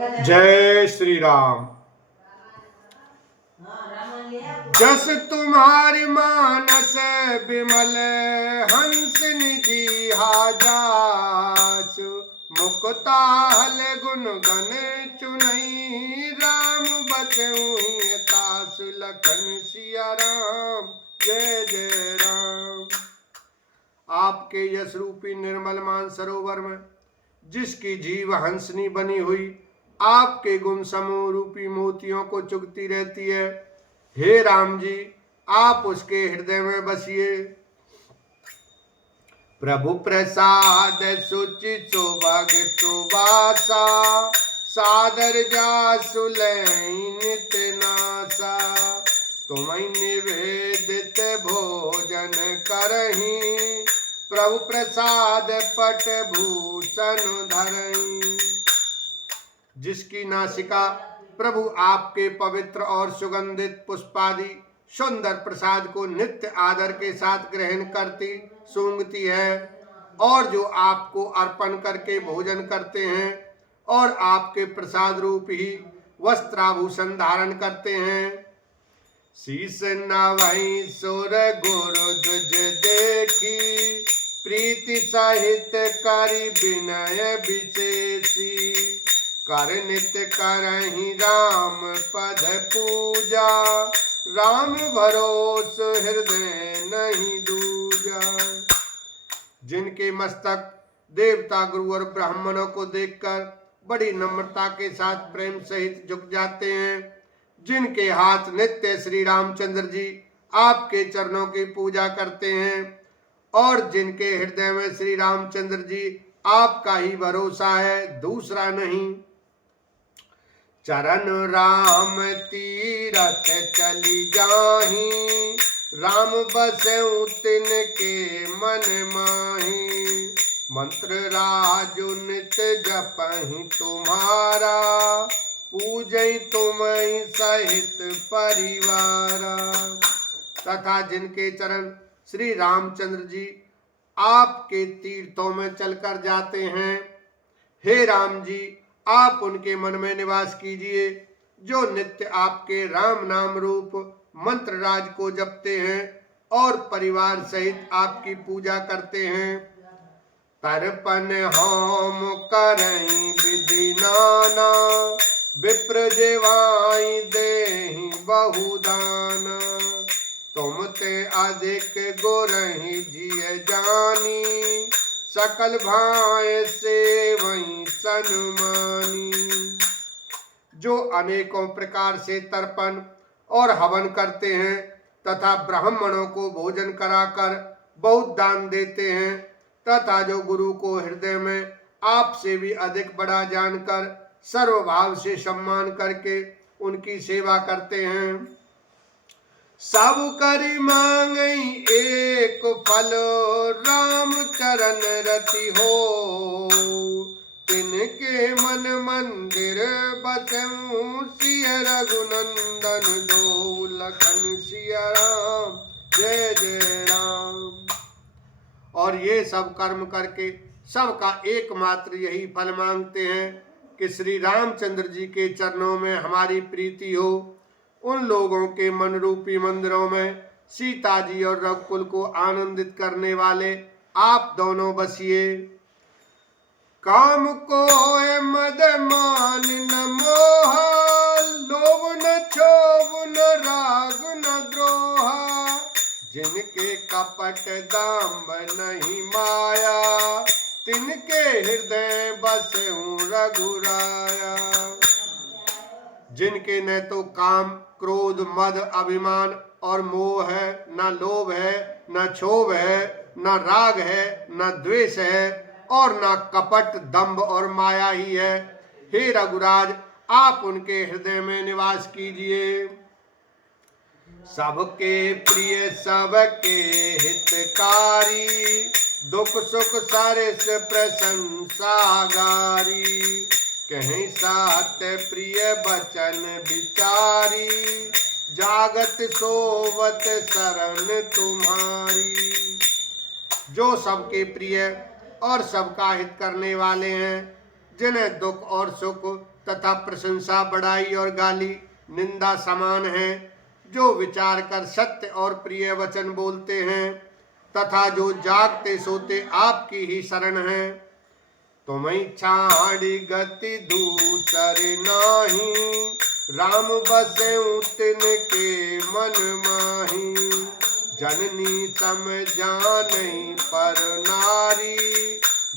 जय श्री राम। जस तुम्हारी मानस विमल हंस निधि हाजास मुक्ता हल गुण गण चुनई राम बसुई तास लखन सिया राम। जय जय राम। आपके यश रूपी निर्मल मान सरोवर में जिसकी जीव हंसनी बनी हुई आपके गुण समूह रूपी मोतियों को चुगती रहती है, हे राम जी आप उसके हृदय में बसिए। प्रभु प्रसाद सुचि सुभग सुवासा सादर जासु नित नासा तुम्हें निवेदित भोजन करही प्रभु प्रसाद पट भूषण धरई। जिसकी नासिका प्रभु आपके पवित्र और सुगंधित पुष्पादि सुंदर प्रसाद को नित्य आदर के साथ ग्रहण करती सूंघती है और जो आपको अर्पण करके भोजन करते हैं और आपके प्रसाद रूप ही वस्त्राभूषण धारण करते हैं। शीस नवई सुर गुरु ध्वज देखी प्रीति सहित करि विनय विशेषी कर नित करहि राम पद पूजा राम भरोस हृदय नहीं दूजा। जिनके मस्तक देवता गुरु और ब्राह्मणों को देखकर बड़ी नम्रता के साथ प्रेम सहित झुक जाते हैं, जिनके हाथ नित्य श्री रामचंद्र जी आपके चरणों की पूजा करते हैं और जिनके हृदय में श्री रामचंद्र जी आपका ही भरोसा है, दूसरा नहीं। चरण राम तीरथ चली जाही राम बसऊं तिनके मन माही मंत्र राजु नित जपहि तुम्हारा पूजई तुम्हें सहित परिवारा। तथा जिनके चरण श्री रामचंद्र जी आपके तीर्थों में चलकर जाते हैं, हे राम जी आप उनके मन में निवास कीजिए जो नित्य आपके राम नाम रूप मंत्र राज को जपते हैं और परिवार सहित आपकी पूजा करते हैं। तर्पण होम करई विधि नाना विप्र जेवाई देहि बहुदाना तुम ते अधिक गोरहि जिय जानी सकल भाय से वही सन्मानी। जो अनेकों प्रकार से तर्पण और हवन करते हैं तथा ब्राह्मणों को भोजन कराकर बहुत दान देते हैं तथा जो गुरु को हृदय में आपसे भी अधिक बड़ा जानकर सर्वभाव से सम्मान करके उनकी सेवा करते हैं। सब करि मांगई एक फल राम चरण रति हो तिनके मन मंदिर बसऊं सिय रघुनंदन दो लखन सिया राम। जय जय राम। और ये सब कर्म करके सबका एकमात्र यही फल मांगते हैं कि श्री रामचंद्र जी के चरणों में हमारी प्रीति हो। उन लोगों के मन रूपी मंदिरों में सीता जी और रघुकुल को आनंदित करने वाले आप दोनों बसिए। काम को मद मान न मोहा लोभ न क्षोभ न राग न द्रोहा जिनके कपट दाम नहीं माया तिनके हृदय बसऊं रघुराया। जिनके न तो काम क्रोध मद अभिमान और मोह है, न लोभ है, न क्षोभ है, न राग है, न द्वेष है और न कपट दंभ और माया ही है। हे रघुराज आप उनके हृदय में निवास कीजिए। सबके प्रिय सबके हितकारी दुख सुख सारिस प्रशंसा गारी कहीं सात प्रिय बचन विचारी जागत सोवत शरण तुम्हारी। जो सबके प्रिय और सबका हित करने वाले हैं, जिन्हें दुख और सुख तथा प्रशंसा, बड़ाई और गाली, निंदा समान है, जो विचार कर सत्य और प्रिय वचन बोलते हैं तथा जो जागते सोते आपकी ही शरण है। तुम्हें छाड़ी गति दूसर नाही, राम बसेऊ तिनके मन माही। जननी सम जानई पर नारी,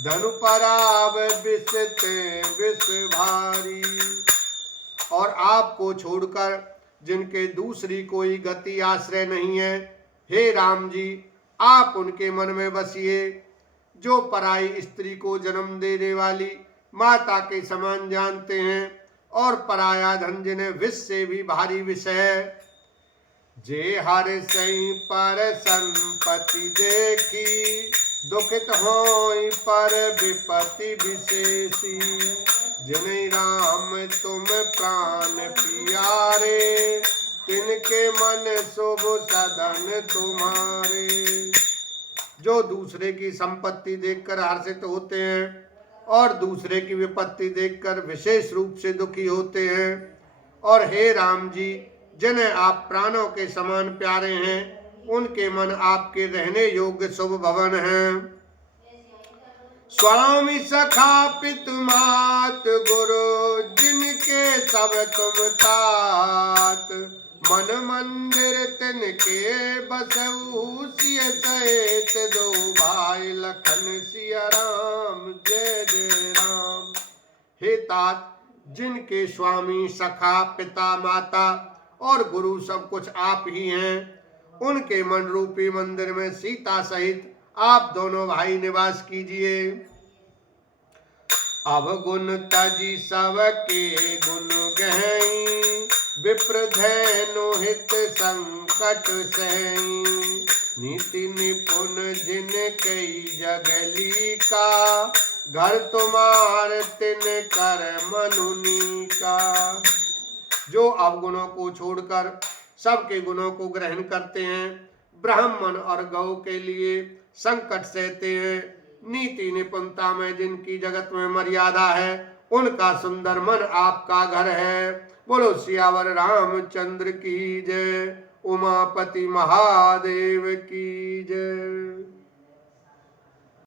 धनु पराव विषते विष भारी। और आपको छोड़कर जिनके दूसरी कोई गति आश्रय नहीं है, हे राम जी आप उनके मन में बसिए। जो पराई स्त्री को जन्म देने वाली माता के समान जानते हैं और पराया धन जिन्हें विष से भी भारी विषय है। जे हर सही पर संपत्ति देखी, दुखित होई पर विपत्ति विशेषी। जिन्हें राम तुम प्राण प्यारे, तिनके मन शुभ सदन तुम्हारे। जो दूसरे की संपत्ति देखकर हर्षित होते हैं और दूसरे की विपत्ति देखकर विशेष रूप से दुखी होते हैं। और हे राम जी जिन्हें आप प्राणों के समान प्यारे हैं, उनके मन आपके रहने योग्य शुभ भवन हैं। स्वामी सखा पितु मात गुरु, जिनके सब तुम तात। मन मंदिर तिनके बसऊ, सिय सहित दो भाई लखन सिया राम, जय जय राम। हे तात, जिनके स्वामी, सखा, पिता, माता और गुरु सब कुछ आप ही हैं, उनके मन रूपी मंदिर में सीता सहित आप दोनों भाई निवास कीजिए। अब गुण तजी सबके गुण गहई, विप्र धैनु हित संकट सही। नीति निपुण जिन कई जगली का, घर तुम्हार तिन कर मनुनी का। जो अवगुणों को छोड़कर सबके गुणों को ग्रहण करते हैं, ब्राह्मण और गौ के लिए संकट सहते हैं, नीति निपुणता में जिनकी जगत में मर्यादा है, उनका सुंदर मन आपका घर है। बोलो सियावर रामचंद्र की जय, उमापति महादेव की जय।